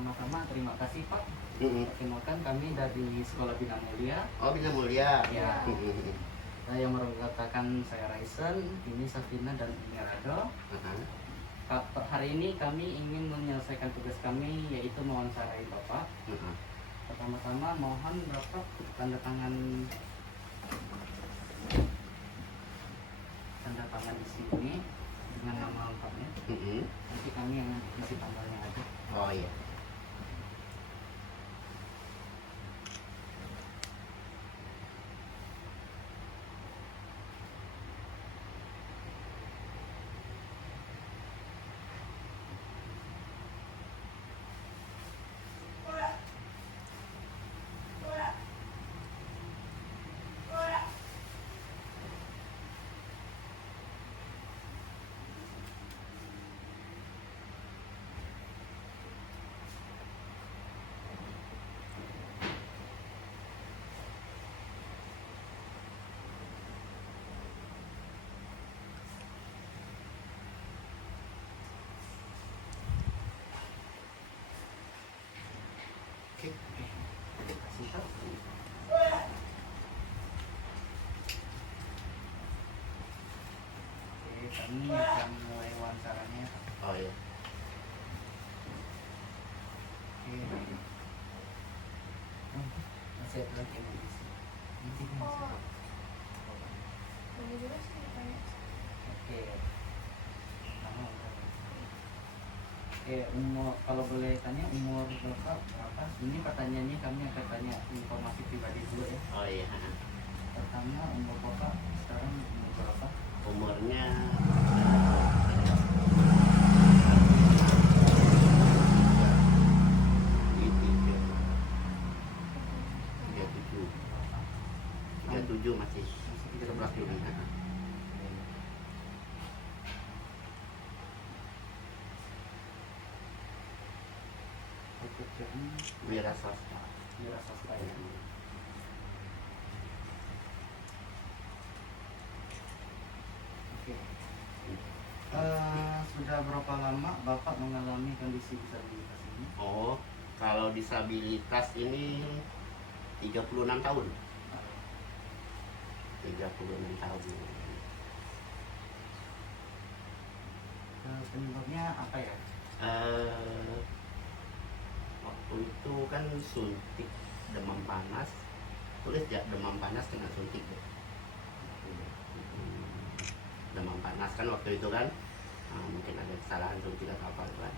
Pertama-tama terima kasih Pak. Mm-mm. Perkenalkan kami dari Sekolah Bina Mulia. Oh, Bina Mulia. Ya. Mm-mm. Saya mengatakan saya Raisen, ini Safina dan ini Rado. Pak, hari ini kami ingin menyelesaikan tugas kami yaitu mewawancarai Bapak. Pertama-tama mohon Bapak tanda tangan di sini dengan nama lengkapnya. Nanti kami yang isi tanggalnya aja. Oh iya. Oke. Siap. Oke, kami akan mulai wawancaranya. Oh iya. Oke. Masih ada lagi yang mau diisi? Nanti kan masih ada. Oke. Nama berapa? Oke, umur, kalau boleh tanya umur Bapak berapa? Ini pertanyaannya kami akan tanya informasi pribadi dulu ya. Oh iya. Pertama, umur Bapak sekarang umur berapa? Umurnya 37 masih 11 Juni. Pekerjaan Wira swasta. wira swasta ya. Oke. Sudah berapa lama Bapak mengalami kondisi disabilitas ini? Oh, kalau disabilitas ini 36 tahun. 36 tahun. Penyebabnya apa ya? Waktu itu kan suntik demam panas. Tulis ya, demam panas kena suntik. Demam panas kan waktu itu kan, mungkin ada kesalahan suntik atau apa kan.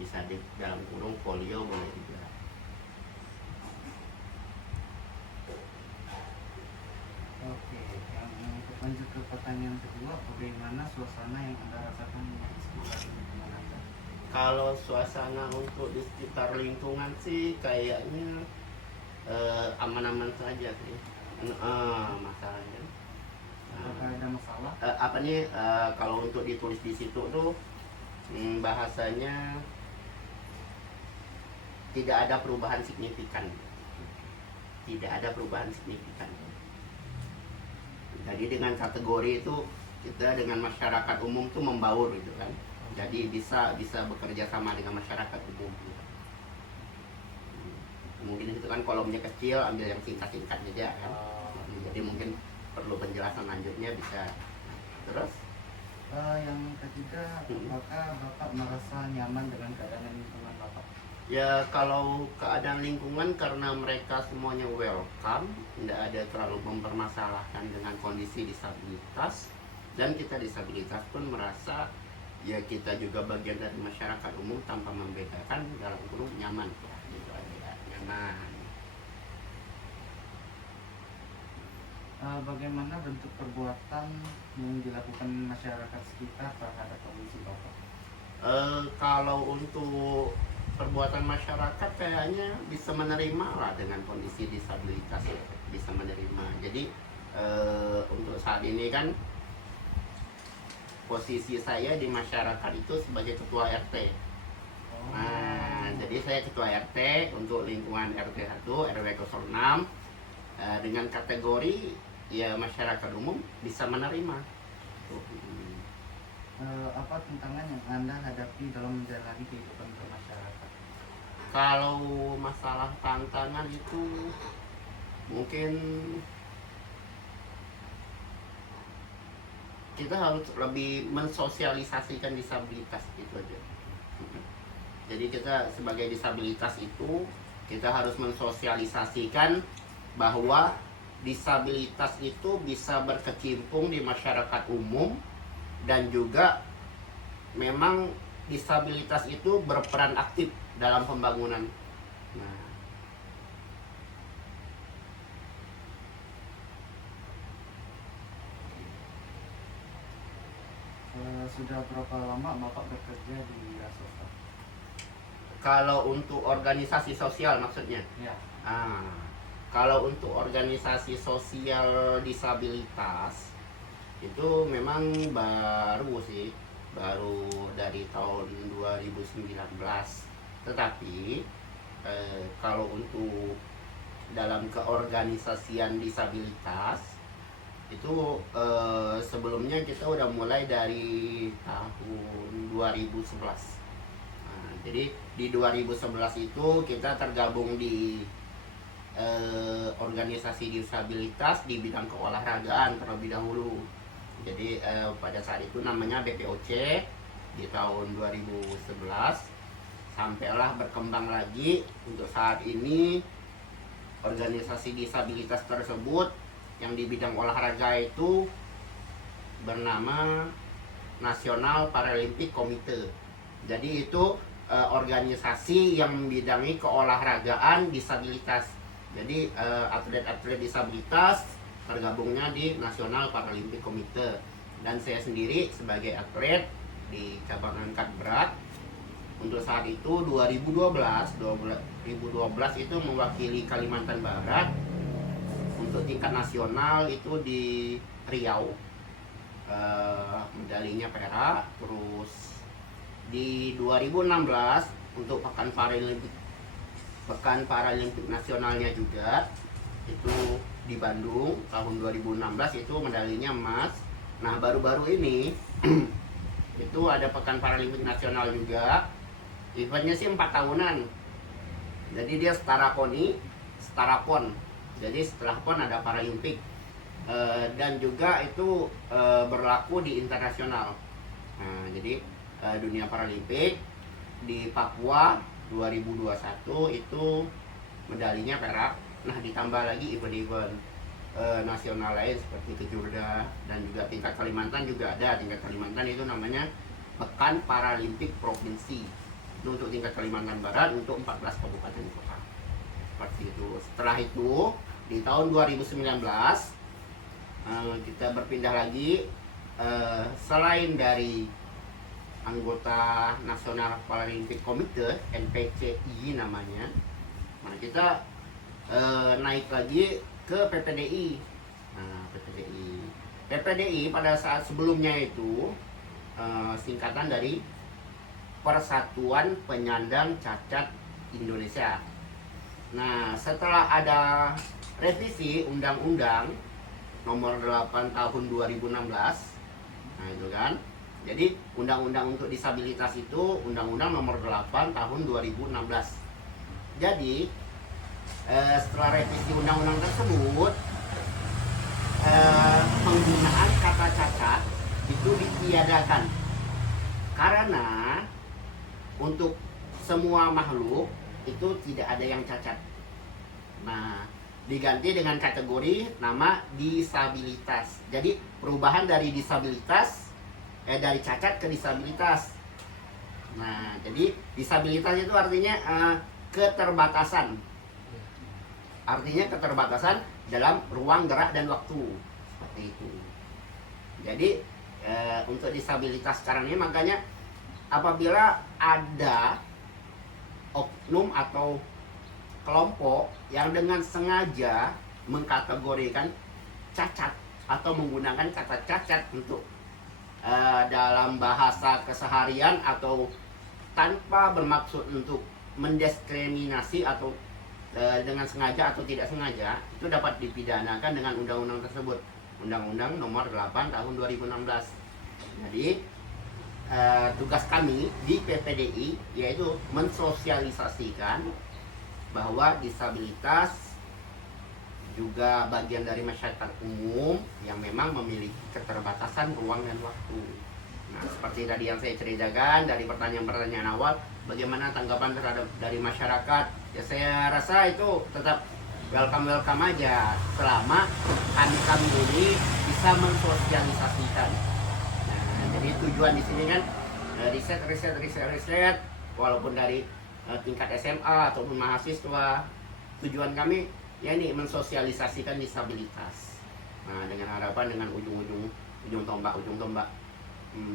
Bisa di dalam kurung polio boleh juga. Oke, yang lanjut ke pertanyaan kedua, bagaimana suasana yang Anda rasakan di sekitar lingkungan Anda? Kalau suasana untuk di sekitar lingkungan sih kayaknya aman-aman saja sih. Masalahnya. Apakah ada masalah? Apa nih kalau untuk ditulis di situ tuh bahasanya tidak ada perubahan signifikan. Tidak ada perubahan signifikan. Jadi dengan kategori itu kita dengan masyarakat umum tuh membaur gitu kan. Jadi bisa bekerja sama dengan masyarakat umum. Mungkin itu kan kolomnya kecil, ambil yang singkat-singkat aja kan. Jadi mungkin perlu penjelasan lanjutnya bisa. Terus Yang ketiga, apakah Bapak merasa nyaman dengan keadaan lingkungan Bapak? ya kalau keadaan lingkungan karena mereka semuanya welcome, tidak ada terlalu mempermasalahkan dengan kondisi disabilitas, dan kita disabilitas pun merasa ya kita juga bagian dari masyarakat umum tanpa membedakan, dalam kurung nyaman ya, gitu aja, nyaman. Bagaimana bentuk perbuatan yang dilakukan masyarakat sekitar terhadap kondisi Bapak? Kalau untuk perbuatan masyarakat kayaknya bisa menerima lah dengan kondisi disabilitas ya, bisa menerima. Jadi untuk saat ini kan posisi saya di masyarakat itu sebagai ketua RT. Nah, jadi saya ketua RT untuk lingkungan RT 1 RW 06 dengan kategori ya masyarakat umum bisa menerima. gitu. Apa tantangan yang Anda hadapi dalam menjalani kehidupan bermasyarakat? Kalau masalah tantangan itu mungkin kita harus lebih mensosialisasikan disabilitas itu aja. Jadi kita sebagai disabilitas itu kita harus mensosialisasikan bahwa disabilitas itu bisa berkecimpung di masyarakat umum, dan juga memang disabilitas itu berperan aktif dalam pembangunan. Nah, Sudah berapa lama Bapak bekerja di Rasosa? kalau untuk organisasi sosial maksudnya. Ya. Kalau untuk organisasi sosial disabilitas itu memang baru sih, baru dari tahun 2019. Tetapi kalau untuk dalam keorganisasian disabilitas itu sebelumnya kita udah mulai dari tahun 2011. Jadi di 2011 itu kita tergabung di organisasi disabilitas di bidang keolahragaan terlebih dahulu. Jadi pada saat itu namanya BPOC di tahun 2011, sampailah berkembang lagi untuk saat ini organisasi disabilitas tersebut yang di bidang olahraga itu bernama National Paralympic Committee. Jadi itu organisasi yang membidangi keolahragaan disabilitas. Jadi atlet-atlet disabilitas tergabungnya di National Paralympic Committee, dan saya sendiri sebagai atlet di cabang angkat berat untuk saat itu 2012 itu mewakili Kalimantan Barat untuk tingkat nasional itu di Riau, medalinya perak. Terus di 2016 untuk Pekan Paralimpik nasionalnya juga itu di Bandung tahun 2016 itu medalinya emas. Nah baru-baru ini itu ada Pekan Paralimpik nasional juga, eventnya sih 4 tahunan. Jadi dia setara pon, jadi setelah pon ada Paralimpik, dan juga itu berlaku di internasional. Nah jadi dunia Paralimpik di Papua 2021 itu medalinya perak. Nah ditambah lagi event-event nasional lain seperti Kejurda, dan juga tingkat Kalimantan juga ada. Tingkat Kalimantan itu namanya Pekan Paralimpik Provinsi, itu untuk tingkat Kalimantan Barat untuk 14 kabupaten kota seperti itu. Setelah itu di tahun 2019 kita berpindah lagi, selain dari anggota National Paralympic Committee NPCI namanya, nah kita naik lagi ke PPDI. Nah, PPDI pada saat sebelumnya itu singkatan dari Persatuan Penyandang Cacat Indonesia. Nah setelah ada revisi Undang-Undang nomor 8 tahun 2016, nah itu kan, jadi undang-undang untuk disabilitas itu Undang-Undang nomor 8 tahun 2016. Jadi setelah revisi undang-undang tersebut, penggunaan kata cacat itu ditiadakan, karena untuk semua makhluk itu tidak ada yang cacat. Nah diganti dengan kategori nama disabilitas. Jadi perubahan dari disabilitas dari cacat ke disabilitas. Nah, jadi disabilitas itu artinya keterbatasan. Artinya keterbatasan dalam ruang gerak dan waktu. Seperti itu. Jadi untuk disabilitas sekarang ini makanya apabila ada oknum atau kelompok yang dengan sengaja mengkategorikan cacat atau menggunakan kata cacat untuk dalam bahasa keseharian atau tanpa bermaksud untuk mendiskriminasi atau dengan sengaja atau tidak sengaja, itu dapat dipidanakan dengan undang-undang tersebut. Undang-Undang Nomor 8 Tahun 2016. Jadi tugas kami di PPDI yaitu mensosialisasikan bahwa disabilitas juga bagian dari masyarakat umum yang memang memiliki keterbatasan ruang dan waktu. Nah, seperti tadi yang saya ceritakan dari pertanyaan-pertanyaan awal, bagaimana tanggapan terhadap dari masyarakat? Ya saya rasa itu tetap welcome aja selama kami ini bisa mensosialisasikan. Nah, jadi tujuan di sini kan riset, walaupun dari tingkat SMA ataupun mahasiswa, tujuan kami ya ini mensosialisasikan disabilitas. Nah, dengan harapan dengan ujung tombak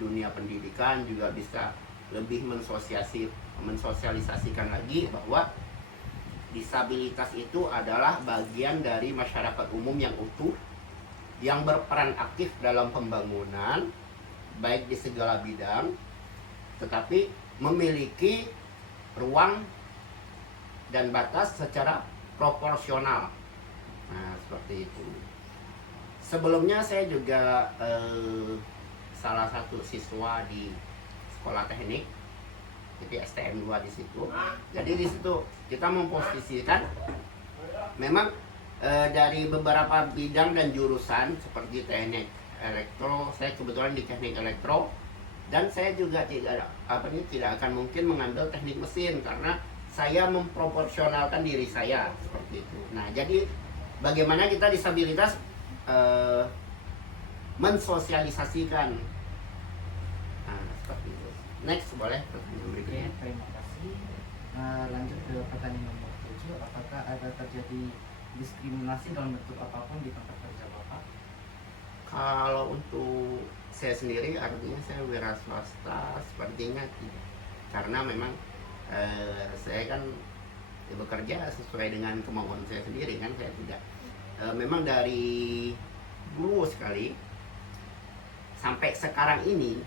dunia pendidikan juga bisa lebih mensosialisasikan lagi bahwa disabilitas itu adalah bagian dari masyarakat umum yang utuh yang berperan aktif dalam pembangunan baik di segala bidang, tetapi memiliki ruang dan batas secara proporsional. Nah, seperti itu. Sebelumnya saya juga salah satu siswa di sekolah teknik, jadi STM 2 di situ. Jadi di situ kita memposisikan memang dari beberapa bidang dan jurusan seperti teknik elektro, saya kebetulan di teknik elektro, dan saya juga tidak akan mungkin mengambil teknik mesin karena saya memproporsionalkan diri saya seperti itu. Nah, jadi bagaimana kita disabilitas mensosialisasikan. Nah, seperti itu. Next, boleh pertanyaan berikutnya. Oke, terima kasih. Lanjut ke pertanyaan nomor 7. Apakah ada terjadi diskriminasi dalam bentuk apapun di tempat kerja Bapak? Kalau untuk saya sendiri, artinya saya wira swasta, sepertinya tidak. Karena memang saya kan bekerja sesuai dengan kemauan saya sendiri, kan saya tidak. Memang dari dulu sekali sampai sekarang ini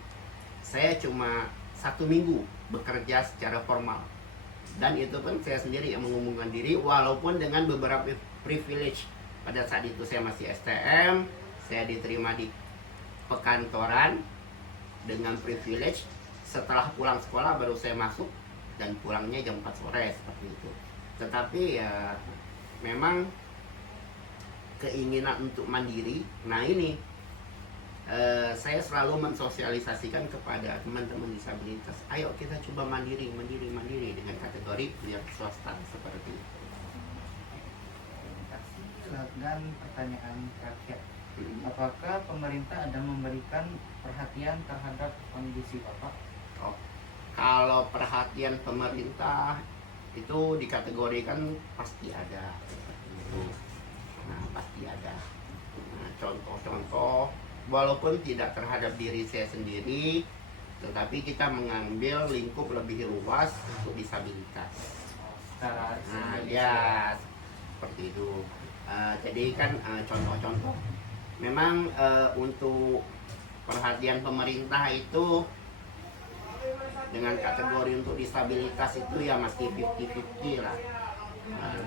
saya cuma 1 minggu bekerja secara formal, dan itu pun saya sendiri yang mengumumkan diri walaupun dengan beberapa privilege. Pada saat itu saya masih STM, saya diterima di pekantoran dengan privilege. Setelah pulang sekolah baru saya masuk, dan pulangnya jam 4 sore seperti itu. Tetapi ya memang keinginan untuk mandiri. Nah ini saya selalu mensosialisasikan kepada teman-teman disabilitas, ayo kita coba mandiri dengan kategori wira swasta seperti itu. Terima kasih. Dan pertanyaan terakhir, apakah pemerintah ada memberikan perhatian terhadap kondisi Bapak? Oh, kalau perhatian pemerintah itu dikategorikan pasti ada. Nah, pasti ada. Nah, contoh-contoh, walaupun tidak terhadap diri saya sendiri, tetapi kita mengambil lingkup lebih luas untuk disabilitas. Nah, ya seperti itu. Jadi kan contoh-contoh, memang untuk perhatian pemerintah itu dengan kategori untuk disabilitas itu ya masih 50-50 lah.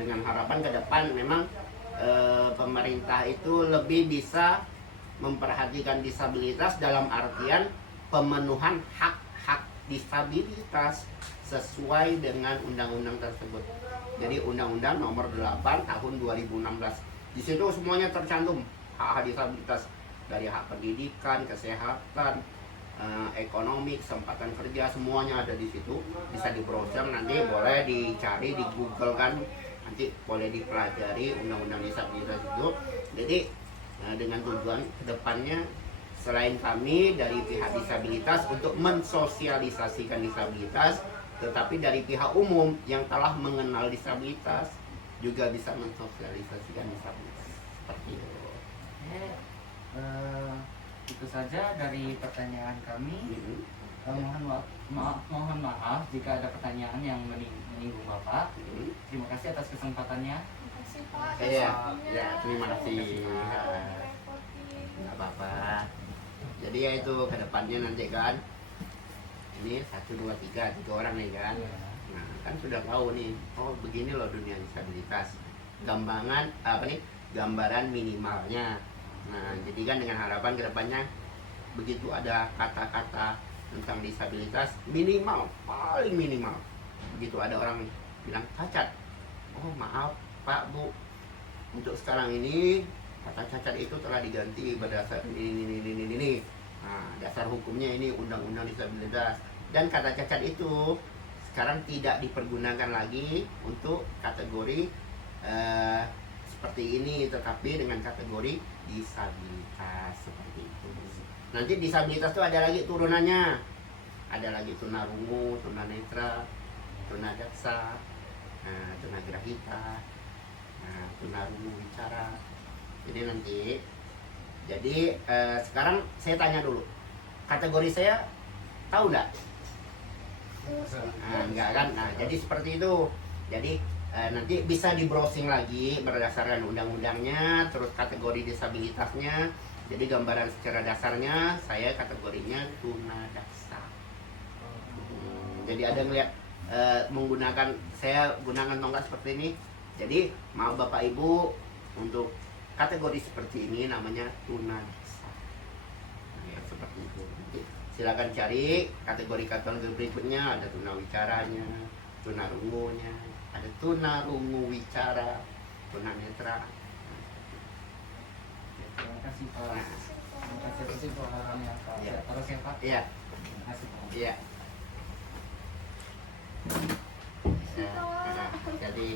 Dengan harapan ke depan memang pemerintah itu lebih bisa memperhatikan disabilitas dalam artian pemenuhan hak-hak disabilitas sesuai dengan undang-undang tersebut. Jadi Undang-Undang Nomor 8 Tahun 2016. Di situ semuanya tercantum hak-hak disabilitas, dari hak pendidikan, kesehatan, ekonomi, kesempatan kerja, semuanya ada di situ. Bisa di-browsing, nanti boleh dicari di Google kan, nanti boleh dipelajari undang-undang disabilitas itu. Jadi dengan tujuan kedepannya selain kami dari pihak disabilitas untuk mensosialisasikan disabilitas, tetapi dari pihak umum yang telah mengenal disabilitas juga bisa mensosialisasikan disabilitas seperti itu. Itu saja dari pertanyaan kami. Mohon maaf jika ada pertanyaan yang menyinggung Bapak. Terima kasih atas kesempatannya. Terima kasih Pak. Ya, terima kasih. Nggak apa-apa. Jadi ya itu kedepannya nanti kan, ini 1, 2, 3 orang nih kan. Nah kan sudah tahu nih, oh begini loh dunia disabilitas. Gambaran minimalnya. Nah, jadi kan dengan harapan kedepannya begitu ada kata-kata tentang disabilitas minimal, paling minimal, begitu ada orang bilang cacat, oh maaf Pak Bu, untuk sekarang ini kata cacat itu telah diganti berdasarkan ini. Nah, dasar hukumnya ini undang-undang disabilitas, dan kata cacat itu sekarang tidak dipergunakan lagi untuk kategori seperti ini, tetapi dengan kategori disabilitas seperti itu. Nanti disabilitas itu ada lagi turunannya, ada lagi tunarungu, tunanetra, tunadaksa, tunagrahita, tunarungu wicara. Jadi nanti, sekarang saya tanya dulu, kategori saya tahu nggak? Enggak kan? Nah, jadi seperti itu. Jadi nanti bisa di browsing lagi berdasarkan undang-undangnya, terus kategori disabilitasnya. Jadi gambaran secara dasarnya saya kategorinya tunadaksa. Jadi ada ngeliat menggunakan, saya gunakan tongkat seperti ini. Jadi maaf Bapak Ibu, untuk kategori seperti ini namanya tunadaksa. Nah, ya, seperti itu. Nanti silakan cari kategori berikutnya, ada tunawicaranya, tunarungunya, ada tunarungu wicara, tunanetra. Terima kasih Pak. Terima kasih atas informasinya Pak. Iya. Terus ya Pak. Iya, Terima kasih Pak. iya. Jadi